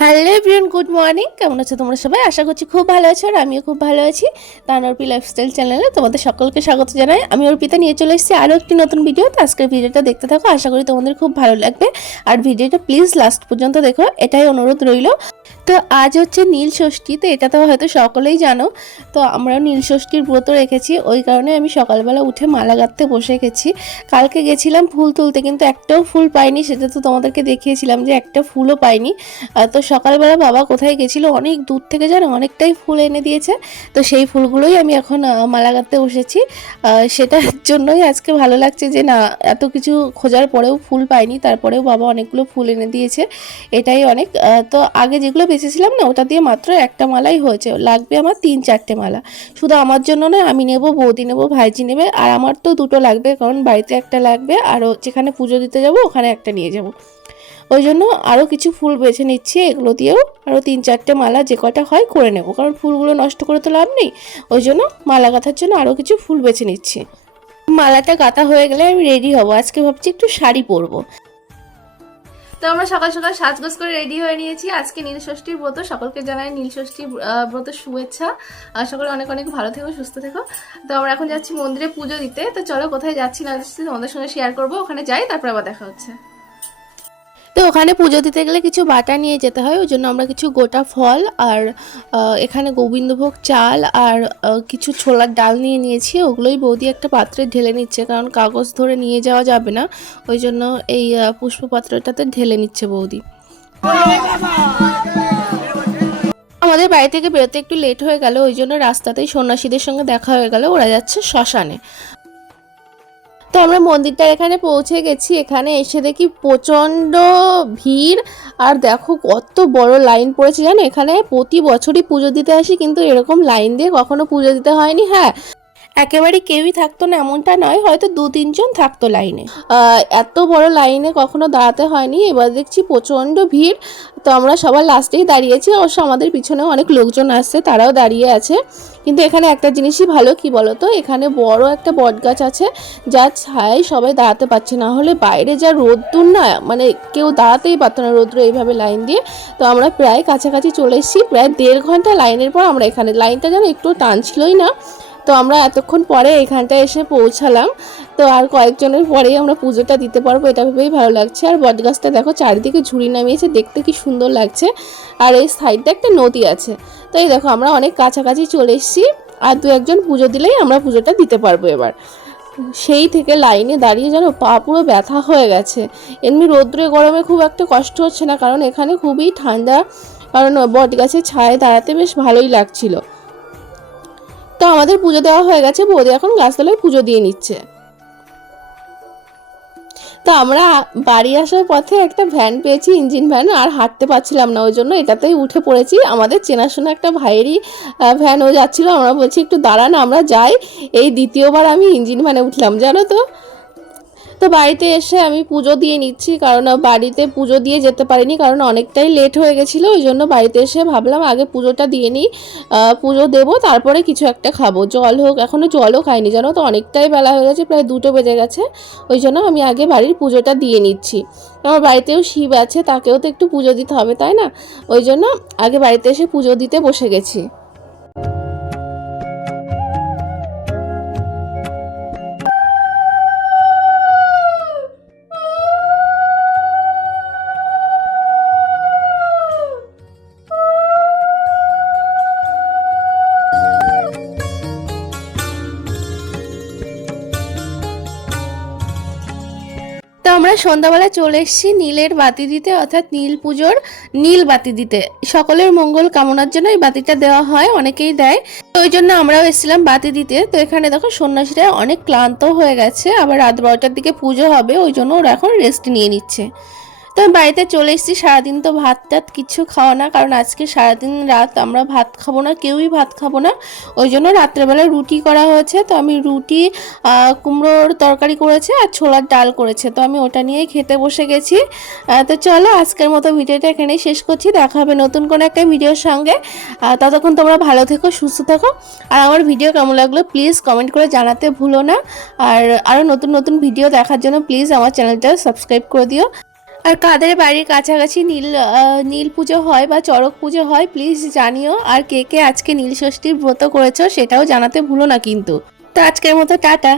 Everyone, good morning. কেমন আছো তোমরা সবাই? আশা করছি খুব ভালো আছো আর আমিও খুব ভালো আছি। তার অর্পি লাইফস্টাইল চ্যানেলে তোমাদের সকলকে স্বাগত জানাই। আমি অর্পিতা, নিয়ে চলে এসেছি আরও একটি নতুন ভিডিও তো। আজকের ভিডিওটা দেখতে থাকো, আশা করি তোমাদের খুব ভালো লাগবে। আর ভিডিওটা প্লিজ লাস্ট পর্যন্ত দেখো, এটাই অনুরোধ রইল। তো আজ হচ্ছে নীল ষষ্ঠী, তো এটা তো হয়তো সকলেই জানো। তো আমরাও নীল ষষ্ঠীর ব্রত রেখেছি, ওই কারণে আমি সকালবেলা উঠে মালা গাঁথতে বসে গেছি। কালকে গেছিলাম ফুল তুলতে, কিন্তু একটাও ফুল পাইনি, সেটা তো তোমাদেরকে দেখিয়েছিলাম যে একটা ফুলও পাইনি। তো সকালবেলা বাবা কোথায় গেছিল অনেক দূর থেকে জানো অনেকটাই ফুল এনে দিয়েছে। তো সেই ফুলগুলোই আমি এখন আহ, মালা গাঁথতে বসেছি। সেটার জন্যই আজকে ভালো লাগছে যে না এত কিছু খোঁজার পরেও ফুল পাইনি তারপরেও বাবা অনেকগুলো ফুল এনে দিয়েছে। এটাই অনেক তো আগে যেগুলো বেঁচেছিলাম না ওটা দিয়ে মাত্র একটা মালাই হয়েছে। লাগবে আমার তিন চারটে মালা। শুধু আমার জন্য নয় আমি নেব বৌদি নেব ভাইজি নেবে আর আমার তো দুটো লাগবে কারণ বাড়িতে একটা লাগবে আরও যেখানে পুজো দিতে যাব ওখানে একটা নিয়ে যাব। ওই জন্য আরও কিছু ফুল বেছে নিচ্ছি এগুলো দিয়েও আরও তিন চারটে মালা যে কটা হয় করে নেব। কারণ ফুলগুলো নষ্ট করে তো লাভ নেই ওই জন্য মালা গাঁথার জন্য আরও কিছু ফুল বেছে নিচ্ছি। মালাটা গাঁথা হয়ে গেলে আমি রেডি হব। আজকে ভাবছি একটু শাড়ি পরবো। তো আমরা সকাল সকাল সাজগোজ করে রেডি হয়ে নিয়েছি। আজকে নীল ষষ্ঠীর ব্রত। সকলকে জানাই নীল ষষ্ঠী আহ, ব্রত শুভেচ্ছা। সকলে অনেক অনেক ভালো থেকো সুস্থ থেকো। তো আমরা এখন যাচ্ছি মন্দিরে পুজো দিতে। তো চলো কোথায় যাচ্ছি না যাচ্ছি তোমাদের সঙ্গে শেয়ার করব। ওখানে যাই তারপর আবার দেখা হচ্ছে। তো ওখানে পুজো দিতে গেলে কিছু বাটা নিয়ে যেতে হয় ওই জন্য আমরা কিছু গোটা ফল আর এখানে গোবিন্দভোগ চাল আর কিছু ছোলার ডাল নিয়ে নিয়েছি ওগুলোই বৌদি একটা পাত্রে ঢেলে নিচ্ছে কারণ কাগজ ধরে নিয়ে যাওয়া যাবে না ওই জন্য এই আহ, পুষ্পপাত্রটাতে ঢেলে নিচ্ছে বৌদি। আমাদের বাড়ি থেকে বেরোতে একটু লেট হয়ে গেল ওই জন্য রাস্তাতেই সন্ন্যাসীদের সঙ্গে দেখা হয়ে গেল ওরা যাচ্ছে শ্মশানে। তো আমরা মন্দিরটার এখানে পৌঁছে গেছি। এখানে এসে দেখি প্রচণ্ড ভিড়। আর দেখো কত বড় লাইন পড়েছে। জানো, এখানে প্রতি বছরই পুজো দিতে আসি, কিন্তু এরকম লাইন দিয়ে কখনো পুজো দিতে হয়নি। হ্যাঁ একেবারে কেউই থাকতো না, এমনটা নয়, হয়তো দু তিনজন থাকতো লাইনে। এত বড় লাইনে কখনো দাঁড়াতে হয়নি, এবার দেখছি প্রচণ্ড ভিড়, তো আমরা সবার লাস্টেই দাঁড়িয়েছি, অবশ্য আমাদের পিছনেও অনেক লোকজন আসছে, তারাও দাঁড়িয়ে আছে। কিন্তু এখানে একটা জিনিসই ভালো, কি বলতো, এখানে বড় একটা বট গাছ আছে, যার ছায় সবাই দাঁড়াতে পারছে না, হলে বাইরে যা রোদ্দুর না মানে কেউ দাঁড়াতেই পারতো না রোদ্র এইভাবে লাইন দিয়ে। তো আমরা প্রায় কাছাকাছি চলে এসেছি, প্রায় দেড় ঘণ্টা লাইনের পর আমরা এখানে, লাইনটা যেন একটু টান ছিলই না তো আমরা এতক্ষণ পরে এখানটায় এসে পৌঁছালাম। তো আর কয়েকজনের পরেই আমরা পুজোটা দিতে পারব, এটা ভেবেই ভালো লাগছে। আর বটগাছটা দেখো, চারিদিকে ঝুড়ি নামিয়েছে, দেখতে কি সুন্দর লাগছে। আর এই সাইডটা একটা নদী আছে। তো এই দেখো, আমরা অনেক কাছাকাছি চলে এসেছি। আর দু একজন পুজো দিলেই আমরা পুজোটা দিতে পারব এবার। সেই থেকে লাইনে দাঁড়িয়ে যেন পা পুরো ব্যথা হয়ে গেছে। এমনি রৌদ্রে, গরমে খুব একটা কষ্ট হচ্ছে না, কারণ এখানে খুবই ঠান্ডা। কারণ বট গাছের ছায় দাঁড়াতে বেশ ভালোই লাগছিল। তো আমাদের পুজো দেওয়া হয়ে গেছে, বৌদি এখন গাছতলায় পুজো দিয়ে নিচ্ছে। তো আমরা বাড়ি আসার পথে একটা ভ্যান পেয়েছি, ইঞ্জিন ভ্যান, আর হাঁটতে পারছিলাম না, ওই জন্য এটাতেই উঠে পড়েছি। আমাদের চেনাশোনা একটা ভাইয়েরই ভ্যান, ও যাচ্ছিল, আমরা বলছি একটু দাঁড়ান, আমরা যাই। এই দ্বিতীয়বার আমি ইঞ্জিন ভ্যানে উঠলাম, জানো তো? তো বাড়িতে এসে আমি পুজো দিয়ে নিচ্ছি, কারণ বাড়িতে পুজো দিয়ে যেতে পারিনি, কারণ অনেকটাই লেট হয়ে গেছিল, ওই জন্য বাড়িতে এসে ভাবলাম আগে পুজোটা দিয়ে নিই পুজো দেবো, তারপরে কিছু একটা খাব। জল হোক এখনও জলও খাইনি, জানো তো অনেকটাই বেলা হয়ে গেছে, প্রায় দুটো বেজে গেছে, ওই জন্য আমি আগে বাড়ির পুজোটা দিয়ে নিচ্ছি। আমার বাড়িতেও শিব আছে, তাকেও তো একটু পুজো দিতে হবে, তাই না? ওই জন্য আগে বাড়িতে এসে পুজো দিতে বসে গেছি। তো আমরা সন্ধ্যাবেলা চলে এসেছি নীলের বাতি দিতে, অর্থাৎ নীল পুজোর নীল বাতি দিতে। সকলের মঙ্গল কামনার জন্য এই বাতিটা দেওয়া হয়, অনেকেই দেয়। তো ওই জন্য আমরাও এসেছিলাম বাতি দিতে। তো এখানে দেখো সন্ন্যাসীরা অনেক ক্লান্ত হয়ে গেছে, আবার রাত বারোটার দিকে পুজো হবে, ওই জন্য ওরা এখন রেস্ট নিয়ে নিচ্ছে। তো বাড়িতে চলে এসেছি, সারাদিন তো ভাত টাত কিছু খাওয়া না, কারণ আজকে সারাদিন রাত আমরা ভাত খাব না, কেউই ভাত খাব না। ওই জন্য রাত্রেবেলা রুটি করা হয়েছে, তো আমি রুটি কুমড়োর তরকারি করেছে আর ছোলার ডাল করেছে, তো আমি ওটা নিয়েই খেতে বসে গেছি। তো চলো আজকের মতো ভিডিওটা এখানেই শেষ করছি, দেখা হবে নতুন কোনো একটা ভিডিওর সঙ্গে। ততক্ষণ তোমরা ভালো থেকো, সুস্থ থাকো। আর আমার ভিডিও কেমন লাগল প্লিজ কমেন্ট করে জানাতে ভুলো না। আর আরও নতুন নতুন ভিডিও দেখার জন্য প্লিজ আমার চ্যানেলটা সাবস্ক্রাইব করে দিও। আর কাদের বাড়ির কাছাকাছি নীল নীল পুজো হয় বা চড়ক পুজো হয় প্লিজ জানিও। আর কে কে আজকে নীল ষষ্ঠীর ব্রত করেছ সেটাও জানাতে ভুলো না কিন্তু। তো আজকের মতো, টাটা।